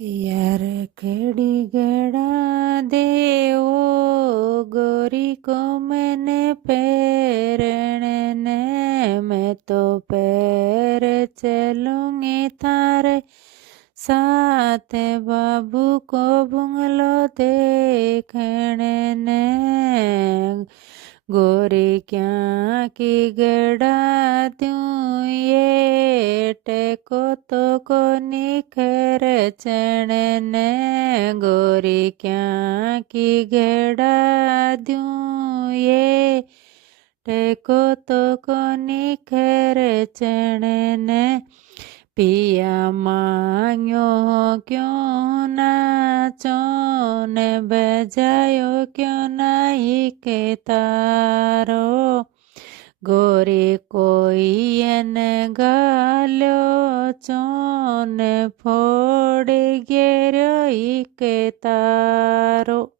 यार खेड़ी गड़ा देवो गोरी को मैंने पैरने ने मैं तो पैर चलूंगी थारे साथ बाबू को बुंगलो देखने ने गोरी क्या की गड़ा दूँ ये टेको तो को निखर चढ़ने गोरी क्या की गड़ा दूँ ये टेको तो को निखर चढ़ने पिया मांग्यो क्यों नाचो ने बजायो क्यों नहीं के तारो गोरी कोई ने गालो चोन फोड़ गेरो के तारो।